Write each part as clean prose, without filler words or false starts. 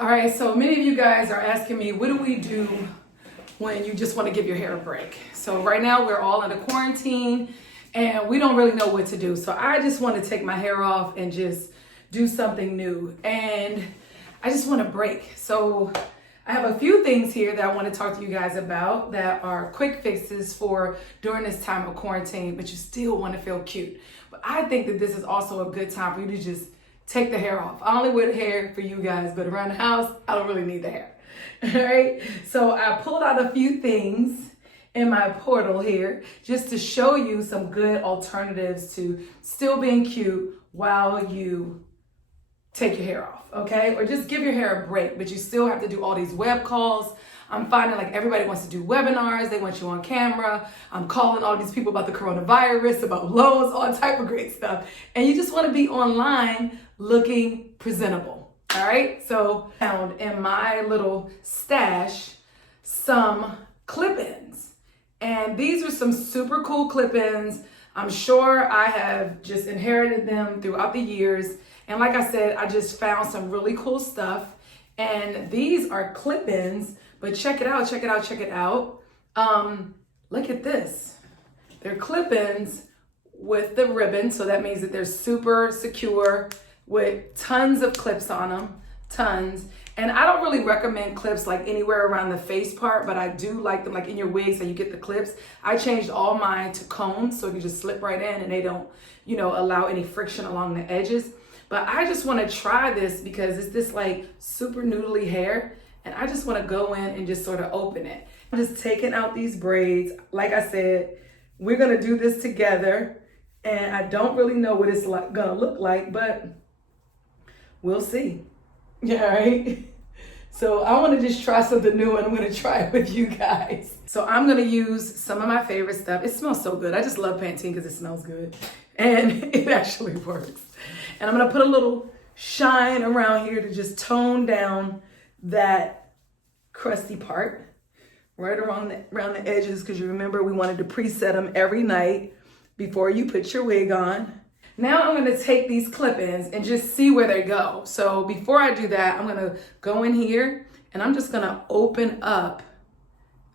All right, so many of you guys are asking me, what do we do when you just want to give your hair a break? So right now we're all in a quarantine and we don't really know what to do. So I just want to take my hair off and just do something new. And I just want to break. So I have a few things here that I want to talk to you guys about that are quick fixes for during this time of quarantine, but you still want to feel cute. But I think that this is also a good time for you to just take the hair off. I only wear the hair for you guys, but around the house, I don't really need the hair. All right. So I pulled out a few things in my portal here just to show you some good alternatives to still being cute while you take your hair off, okay? Or just give your hair a break, but you still have to do all these web calls. I'm finding like everybody wants to do webinars. They want you on camera. I'm calling all these people about the coronavirus, about loans, all type of great stuff. And you just want to be online looking presentable, all right? So I found in my little stash some clip-ins. And these are some super cool clip-ins. I'm sure I have just inherited them throughout the years. And like I said, I just found some really cool stuff. And these are clip-ins, but check it out, check it out, check it out. Look at this. They're clip-ins with the ribbon. So that means that they're super secure with tons of clips on them, tons. And I don't really recommend clips like anywhere around the face part, but I do like them like in your wig so you get the clips. I changed all mine to combs so you just slip right in and they don't, allow any friction along the edges. But I just want to try this because it's this like super noodly hair and I just want to go in and just sort of open it. I'm just taking out these braids. Like I said, we're going to do this together and I don't really know what it's going to look like, but we'll see. Yeah, right? So I want to just try something new and I'm going to try it with you guys. So I'm going to use some of my favorite stuff. It smells so good. I just love Pantene because it smells good and it actually works. And I'm going to put a little shine around here to just tone down that crusty part right around the edges because you remember we wanted to preset them every night before you put your wig on. Now I'm going to take these clip-ins and just see where they go. So before I do that, I'm going to go in here and I'm just going to open up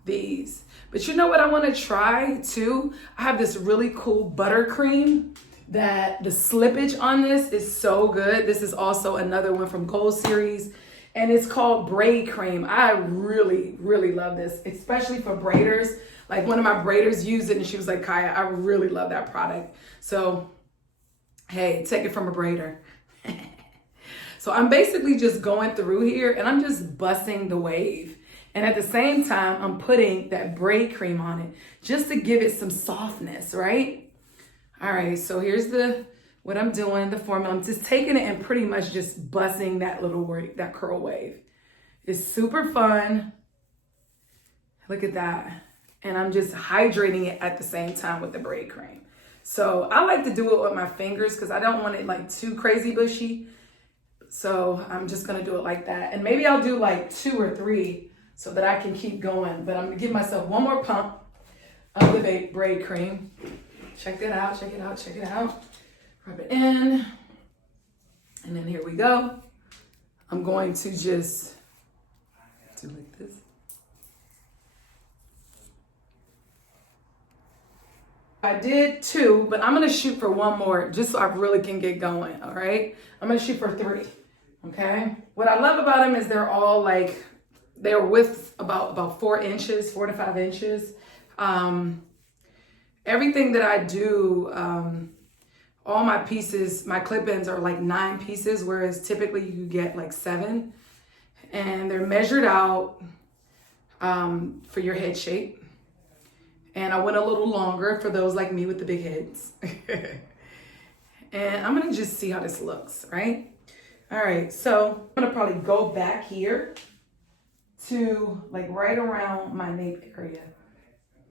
these. But you know what I want to try too? I have this really cool buttercream that the slippage on this is so good. This is also another one from Gold Series and it's called Braid Cream. I really, really love this, especially for braiders. Like one of my braiders used it and she was like, Kiyah, I really love that product. So hey, take it from a braider. So I'm basically just going through here and I'm just bussing the wave. And at the same time, I'm putting that braid cream on it just to give it some softness, right? All right, so here's what I'm doing, the formula. I'm just taking it and pretty much just bussing that curl wave. It's super fun. Look at that. And I'm just hydrating it at the same time with the braid cream. So I like to do it with my fingers because I don't want it like too crazy bushy. So I'm just gonna do it like that. And maybe I'll do like 2 or 3 so that I can keep going. But I'm gonna give myself one more pump of the braid cream. Check that out, check it out, check it out. Rub it in. And then here we go. I'm going to just do like this. I did 2, but I'm gonna shoot for 1 more just so I really can get going, all right? I'm gonna shoot for 3, okay? What I love about them is they're all like, they're width about 4 inches, 4 to 5 inches. Everything that I do, all my pieces, my clip-ins are like 9 pieces, whereas typically you get like 7. And they're measured out for your head shape. And I went a little longer for those like me with the big heads. And I'm gonna just see how this looks, right? All right, so I'm gonna probably go back here to like right around my nape area.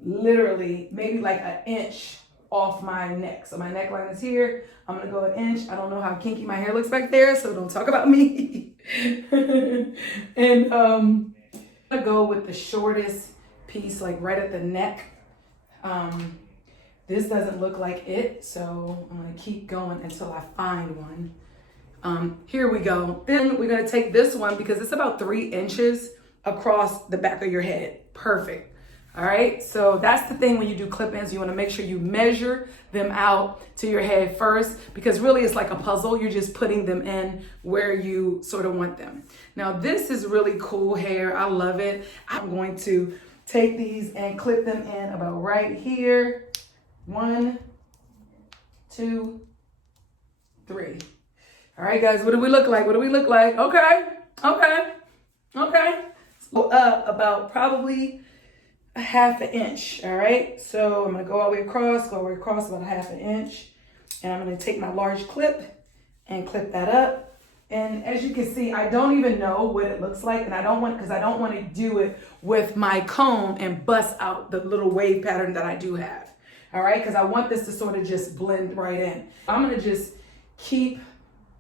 Literally maybe like 1 inch off my neck. So my neckline is here. I'm gonna go 1 inch. I don't know how kinky my hair looks back there, so don't talk about me. And I'm gonna go with the shortest piece like right at the neck. This doesn't look like it, so I'm gonna keep going until I find one. Here we go. Then we're gonna take this one because it's about 3 inches across the back of your head. Perfect. All right, so that's the thing when you do clip-ins, you wanna make sure you measure them out to your head first, because really it's like a puzzle. You're just putting them in where you sort of want them. Now this is really cool hair, I love it. I'm going to take these and clip them in about right here. 1, 2, 3. All right, guys, what do we look like? What do we look like? Okay. So up about probably a 1/2 inch, all right? So I'm gonna go all the way across, about a 1/2 inch. And I'm gonna take my large clip and clip that up. And as you can see, I don't even know what it looks like, and I don't want to do it with my comb and bust out the little wave pattern that I do have, all right? Because I want this to sort of just blend right in. I'm gonna just keep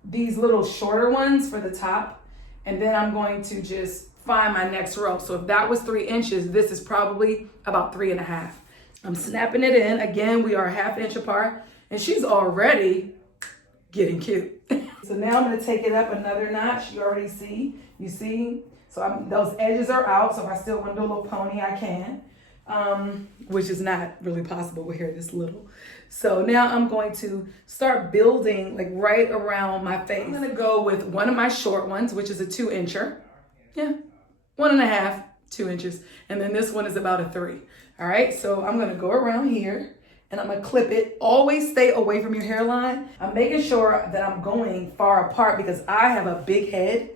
these little shorter ones for the top, and then I'm going to just find my next row. So if that was 3 inches, this is probably about 3.5. I'm snapping it in. Again, we are 1/2 inch apart, and she's already getting cute. So now I'm gonna take it up another notch. You see? So those edges are out, so if I still want to do a little pony, I can, which is not really possible with hair this little. So now I'm going to start building like right around my face. I'm gonna go with one of my short ones, which is a 2 incher. Yeah, 1.5, 2 inches. And then this one is about a 3. All right, so I'm gonna go around here and I'm gonna clip it. Always stay away from your hairline. I'm making sure that I'm going far apart because I have a big head.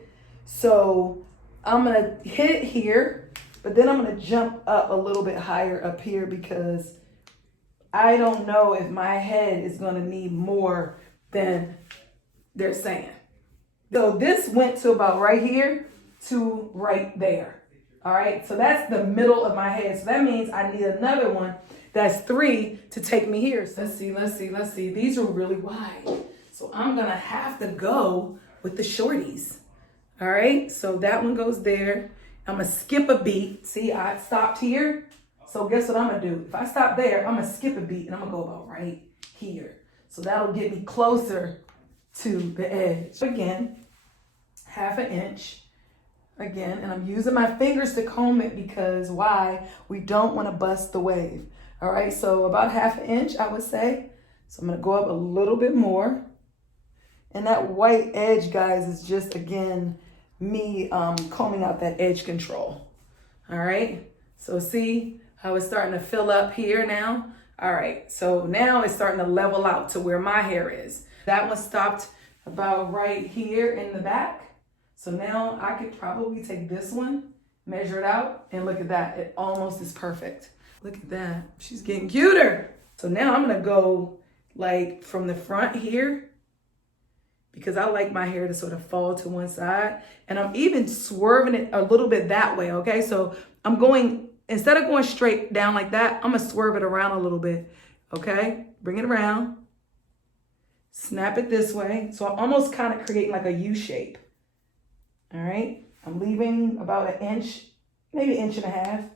So I'm gonna hit it here, but then I'm gonna jump up a little bit higher up here because I don't know if my head is gonna need more than they're saying. So this went to about right here to right there. All right, so that's the middle of my head. So that means I need another one that's 3 to take me here. So let's see. These are really wide. So I'm gonna have to go with the shorties. All right, so that one goes there. I'm gonna skip a beat. See, I stopped here. So guess what I'm gonna do? If I stop there, I'm gonna skip a beat and I'm gonna go about right here. So that'll get me closer to the edge. Again, 1/2 inch. Again, and I'm using my fingers to comb it because why? We don't wanna bust the wave. All right, so about 1/2 inch, I would say. So I'm gonna go up a little bit more. And that white edge, guys, is just, again, me combing out that edge control. All right, so see how it's starting to fill up here now? All right, so now it's starting to level out to where my hair is. That one stopped about right here in the back. So now I could probably take this one, measure it out, and look at that. It almost is perfect. Look at that, she's getting cuter. So now I'm gonna go like from the front here because I like my hair to sort of fall to one side. And I'm even swerving it a little bit that way, okay? So I'm going, instead of going straight down like that, I'm gonna swerve it around a little bit, okay? Bring it around, snap it this way. So I'm almost kind of creating like a U shape, all right? I'm leaving about 1 inch, maybe 1.5 inches,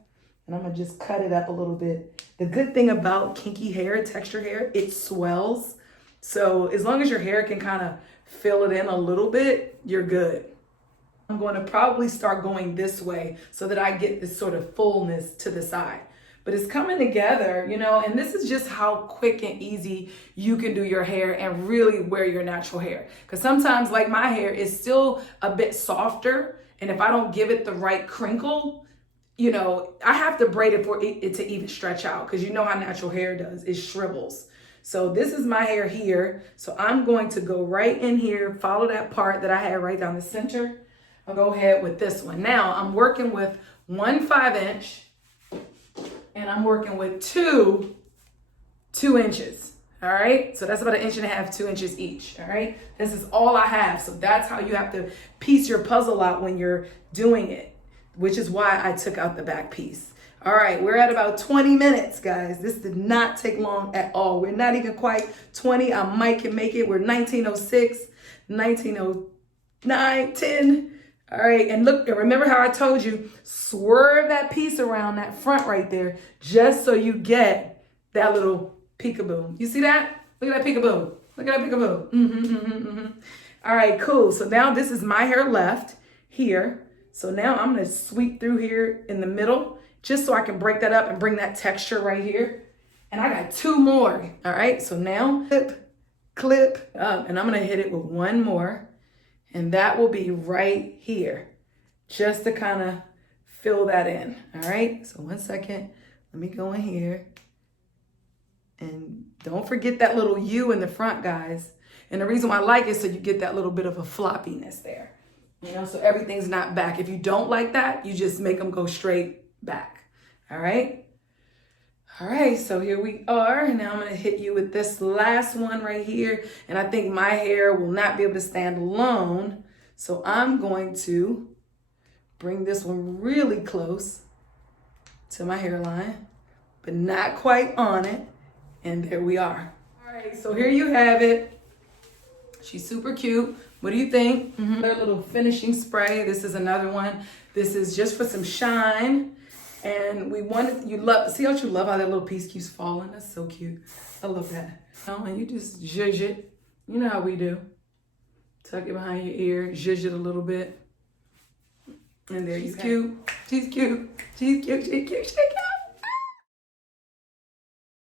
and I'm gonna just cut it up a little bit. The good thing about kinky hair, texture hair, it swells. So as long as your hair can kind of fill it in a little bit, you're good. I'm going to probably start going this way so that I get this sort of fullness to the side. But it's coming together, you know, and this is just how quick and easy you can do your hair and really wear your natural hair. Because sometimes, like my hair, is still a bit softer, and if I don't give it the right crinkle, you know, I have to braid it for it to even stretch out, because you know how natural hair does, it shrivels. So this is my hair here. So I'm going to go right in here, follow that part that I had right down the center. I'll go ahead with this one. Now I'm working with 1 5-inch, and I'm working with two 2 inches. All right, so that's about 1.5 inches, 2 inches each. All right, this is all I have. So that's how you have to piece your puzzle out when you're doing it, which is why I took out the back piece. All right, we're at about 20 minutes, guys. This did not take long at all. We're not even quite 20. I might can make it. We're 1906, 1909, 10. All right, and look, and remember how I told you, swerve that piece around that front right there, just so you get that little peekaboo. You see that? Look at that peekaboo. Look at that peekaboo. All right, cool. So now this is my hair left here. So now I'm gonna sweep through here in the middle just so I can break that up and bring that texture right here. And I got 2 more, all right? So now clip up, and I'm gonna hit it with 1 more, and that will be right here, just to kind of fill that in, all right? So 1 second, let me go in here. And don't forget that little U in the front, guys. And the reason why I like it, so you get that little bit of a floppiness there. You know, so everything's not back. If you don't like that, you just make them go straight back, all right? All right, so here we are. Now I'm gonna hit you with this last one right here. And I think my hair will not be able to stand alone. So I'm going to bring this one really close to my hairline, but not quite on it. And there we are. All right, so here you have it. She's super cute. What do you think? Another little finishing spray. This is another one. This is just for some shine. And we wanted, see how you love how that little piece keeps falling? That's so cute. I love that. Oh, and you just zhuzh it. You know how we do. Tuck it behind your ear, zhuzh it a little bit. And there she's cute. She's cute. She's cute. She's cute. She's cute.